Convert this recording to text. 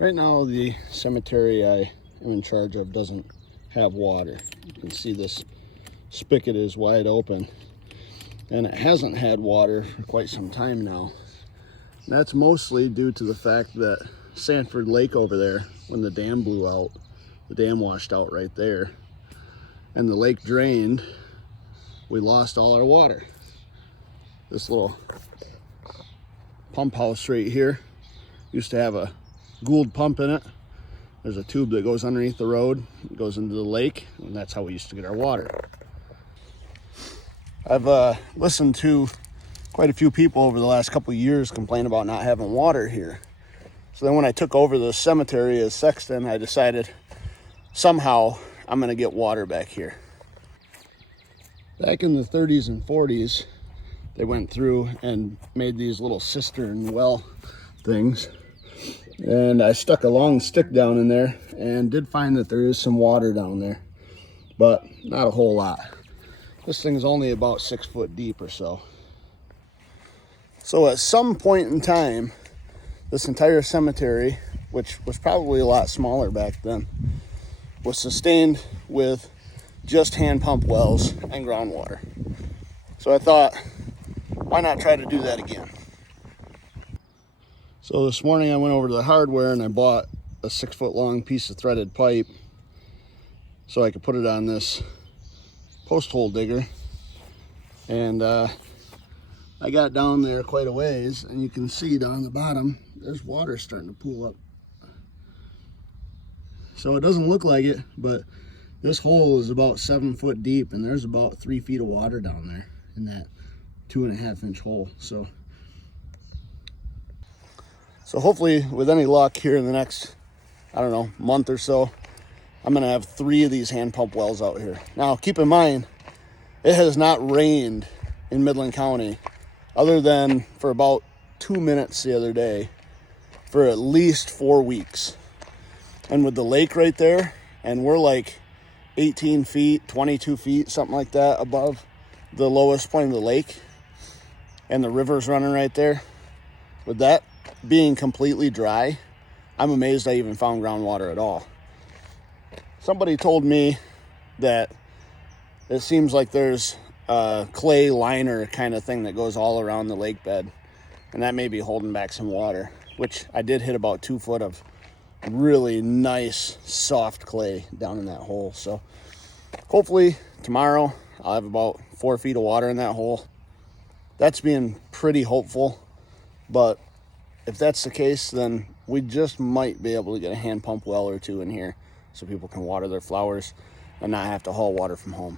Right now, the cemetery I am in charge of doesn't have water. You can see this spigot is wide open, and it hasn't had water for quite some time now. And that's mostly due to the fact that Sanford Lake over there, when the dam blew out, the dam washed out right there, and the lake drained, we lost all our water. This little pump house right here used to have a Gould pump in it. There's a tube that goes underneath the road, it goes into the lake, and that's how we used to get our water. I've listened to quite a few people over the last couple of years complain about not having water here. So then when I took over the cemetery as sexton, I decided somehow I'm gonna get water back here. Back in the 30s and 40s, they went through and made these little cistern well things. And I stuck a long stick down in there and did find that there is some water down there, but not a whole lot. This thing's only about 6 foot deep or so. So at some point in time, this entire cemetery, which was probably a lot smaller back then, was sustained with just hand pump wells and groundwater. So I thought, why not try to do that again? So this morning I went over to the hardware and I bought a 6 foot long piece of threaded pipe so I could put it on this post hole digger. And I got down there quite a ways, and you can see down the bottom there's water starting to pool up. So it doesn't look like it, but this hole is about 7 foot deep, and there's about 3 feet of water down there in that 2.5 inch hole. So hopefully, with any luck here in the next, I don't know, month or so, I'm gonna have 3 of these hand pump wells out here. Now, keep in mind, it has not rained in Midland County other than for about 2 minutes the other day for at least 4 weeks. And with the lake right there, and we're like 18 feet, 22 feet, something like that above the lowest point of the lake, and the river's running right there, with that being completely dry, I'm amazed I even found groundwater at all. Somebody told me that it seems like there's a clay liner kind of thing that goes all around the lake bed, and that may be holding back some water, which I did hit about 2 foot of really nice soft clay down in that hole. So hopefully tomorrow I'll have about 4 feet of water in that hole. That's being pretty hopeful, but if that's the case, then we just might be able to get a hand pump well or 2 in here so people can water their flowers and not have to haul water from home.